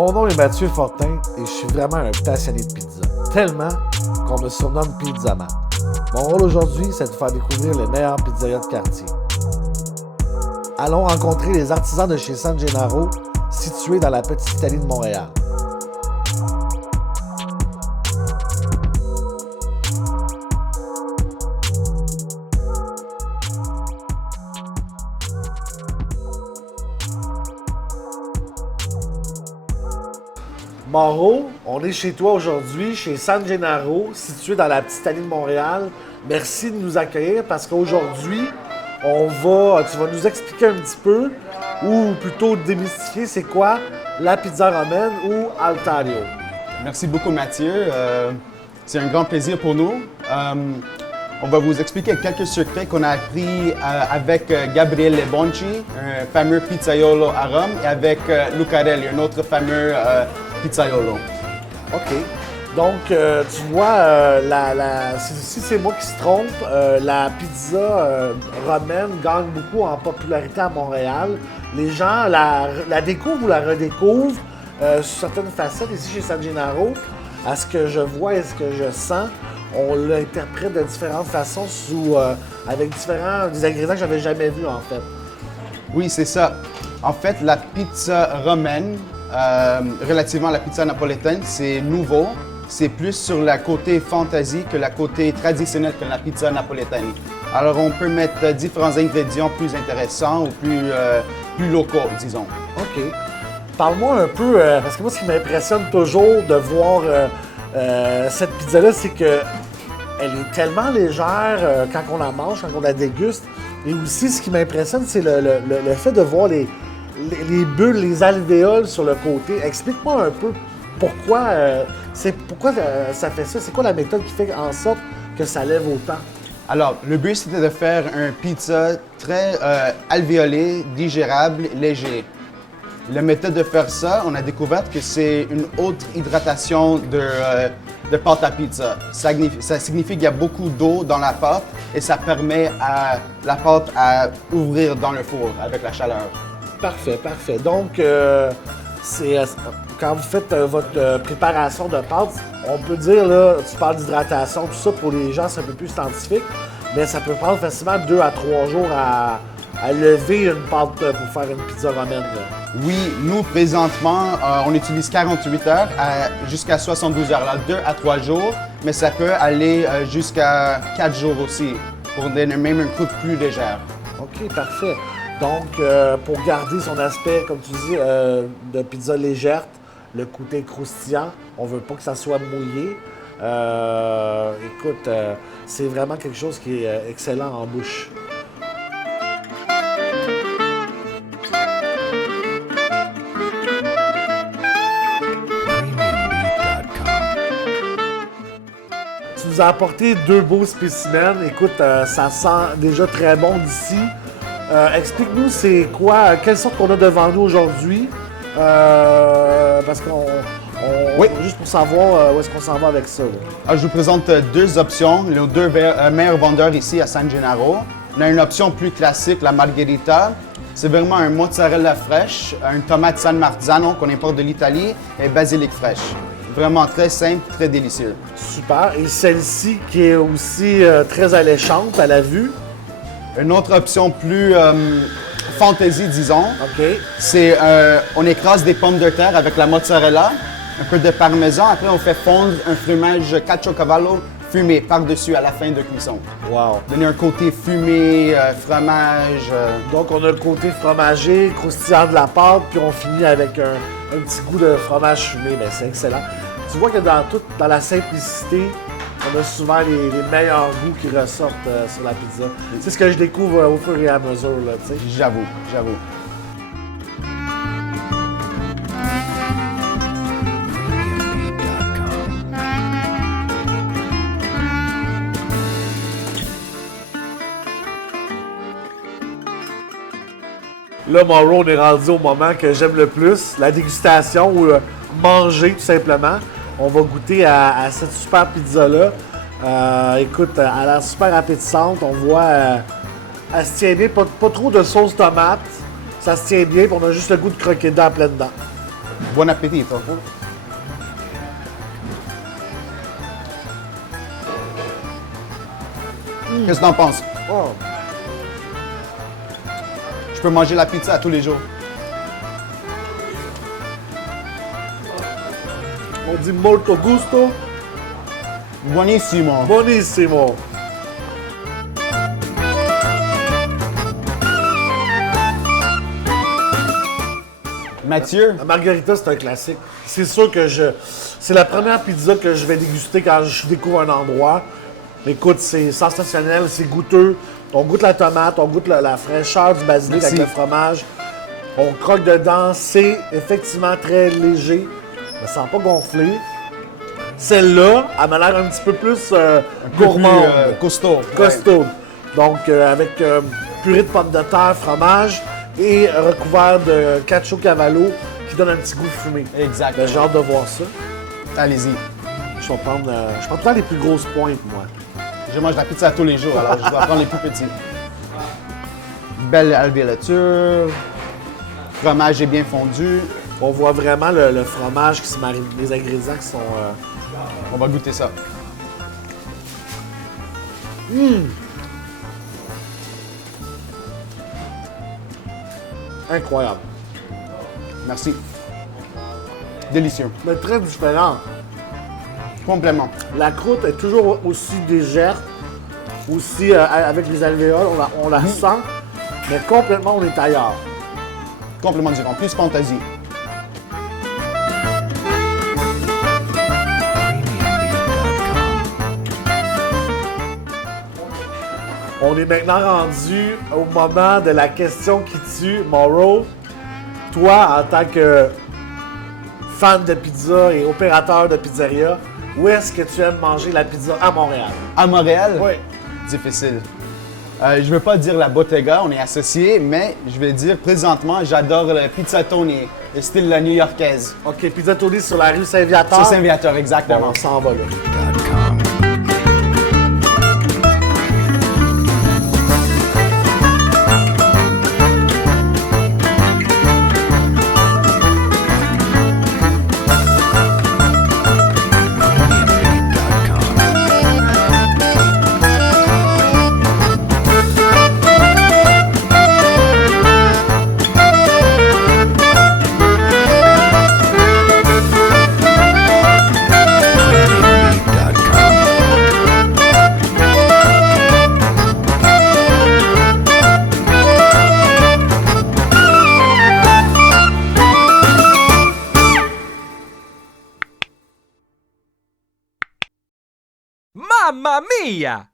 Mon nom est Mathieu Fortin et je suis vraiment un passionné de pizza. Tellement qu'on me surnomme Pizzaman. Mon rôle aujourd'hui, c'est de vous faire découvrir les meilleures pizzerias de quartier. Allons rencontrer les artisans de chez San Gennaro, situés dans la petite Italie de Montréal. Mauro, on est chez toi aujourd'hui, chez San Gennaro, situé dans la petite Italie de Montréal. Merci de nous accueillir parce qu'aujourd'hui, tu vas nous expliquer un petit peu, ou plutôt démystifier, c'est quoi la pizza romaine ou al taglio. Merci beaucoup Mathieu, c'est un grand plaisir pour nous. On va vous expliquer quelques secrets qu'on a appris avec Gabriele Bonci, un fameux pizzaiolo à Rome, et avec Lucarelli, un autre fameux pizzaiolo. OK. Donc, tu vois, si c'est moi qui se trompe, la pizza romaine gagne beaucoup en popularité à Montréal. Les gens la découvrent ou la redécouvrent sous certaines facettes. Ici, chez San Gennaro, à ce que je vois et ce que je sens, on l'interprète de différentes façons avec des ingrédients que j'avais jamais vus, en fait. Oui, c'est ça. En fait, la pizza romaine, relativement à la pizza napolitaine, c'est nouveau. C'est plus sur la côté fantasy que la côté traditionnelle que la pizza napolitaine. Alors, on peut mettre différents ingrédients plus intéressants ou plus locaux, disons. OK. Parle-moi un peu, parce que moi, ce qui m'impressionne toujours de voir cette pizza-là, c'est que elle est tellement légère quand on la mange, quand on la déguste. Et aussi, ce qui m'impressionne, c'est le fait de voir les bulles, les alvéoles sur le côté. Explique-moi un peu pourquoi ça fait ça. C'est quoi la méthode qui fait en sorte que ça lève autant? Alors, le but, c'était de faire un pizza très alvéolé, digérable, léger. La méthode de faire ça, on a découvert que c'est une haute hydratation de pâte à pizza. Ça signifie qu'il y a beaucoup d'eau dans la pâte et ça permet à la pâte à ouvrir dans le four avec la chaleur. Parfait, parfait. Donc, quand vous faites votre préparation de pâte, on peut dire, là, tu parles d'hydratation, tout ça, pour les gens, c'est un peu plus scientifique, mais ça peut prendre facilement 2 à 3 jours à lever une pâte pour faire une pizza romaine. Là. Oui, nous, présentement, on utilise 48 heures jusqu'à 72 heures, là, 2 à 3 jours, mais ça peut aller jusqu'à 4 jours aussi, pour donner même un coup de plus légère. OK, parfait. Donc, pour garder son aspect, comme tu dis, de pizza légère, le côté croustillant, on veut pas que ça soit mouillé. Écoute, c'est vraiment quelque chose qui est excellent en bouche. Tu nous as apporté 2 beaux spécimens. Écoute, ça sent déjà très bon d'ici. Explique-nous, c'est quoi, quelle sorte qu'on a devant nous aujourd'hui? Parce qu'on... Oui. Juste pour savoir où est-ce qu'on s'en va avec ça. Alors, je vous présente 2 options, les 2 meilleurs vendeurs ici à San Gennaro. On a une option plus classique, la margherita. C'est vraiment un mozzarella fraîche, une tomate San Marzano qu'on importe de l'Italie et basilic fraîche. Vraiment très simple, très délicieux. Super. Et celle-ci qui est aussi très alléchante à la vue. Une autre option plus fantasy, disons, OK. c'est on écrase des pommes de terre avec la mozzarella, un peu de parmesan. Après, on fait fondre un fromage caciocavallo fumé par-dessus à la fin de cuisson. Wow. Donner un côté fumé, fromage. Donc, on a le côté fromagé, croustillant de la pâte, puis on finit avec un petit goût de fromage fumé. Bien, c'est excellent. Tu vois que dans la simplicité, on a souvent les meilleurs goûts qui ressortent sur la pizza. C'est ce que je découvre au fur et à mesure, là, tu sais. J'avoue. Là, Mauro, on est rendu au moment que j'aime le plus, la dégustation ou manger tout simplement. On va goûter à cette super pizza-là. Écoute, elle a l'air super appétissante. On voit, elle se tient bien, pas trop de sauce tomate. Ça se tient bien, puis on a juste le goût de croquer dedans, plein dedans. Buon appetito. Qu'est-ce que t'en penses? Oh. Je peux manger la pizza tous les jours. On dit molto gusto, Buonissimo. buonissimo. Mathieu, La margarita, c'est un classique. C'est sûr que c'est la première pizza que je vais déguster quand je découvre un endroit. Écoute, c'est sensationnel, c'est goûteux. On goûte la tomate, on goûte la fraîcheur du basilic Merci. avec le fromage. On croque dedans, c'est effectivement très léger. Je me sens pas gonflé. Celle-là, elle m'a l'air un petit peu plus gourmande. plus, costaud. Costaud. Donc, avec purée de pommes de terre, fromage et recouvert de cacio cavallo qui donne un petit goût fumé. Exactement. Ben, j'ai hâte de voir ça. Allez-y. Je vais prendre tout le temps les plus grosses pointes, moi. Je mange la pizza tous les jours, alors je dois prendre les plus petits. Belle alvéolature. Fromage est bien fondu. On voit vraiment le fromage qui se marie, les ingrédients qui sont... On va goûter ça. incroyables. Merci. Délicieux. Mais très différents. Complètement. La croûte est toujours aussi légère, aussi avec les alvéoles, on la sent, mais complètement on est ailleurs. Complètement différent. Plus fantaisie. On est maintenant rendu au moment de la question qui tue. Mauro, toi, en tant que fan de pizza et opérateur de pizzeria, où est-ce que tu aimes manger la pizza à Montréal? À Montréal? Oui. Difficile. Je veux pas dire la Bottega, on est associés, mais je vais dire présentement, j'adore le Pizza Tony, le style la new-yorkaise. OK, Pizza Tony sur la rue Saint-Viateur. C'est Saint-Viateur, Bon, exactement. on s'en va là. Mamma mia!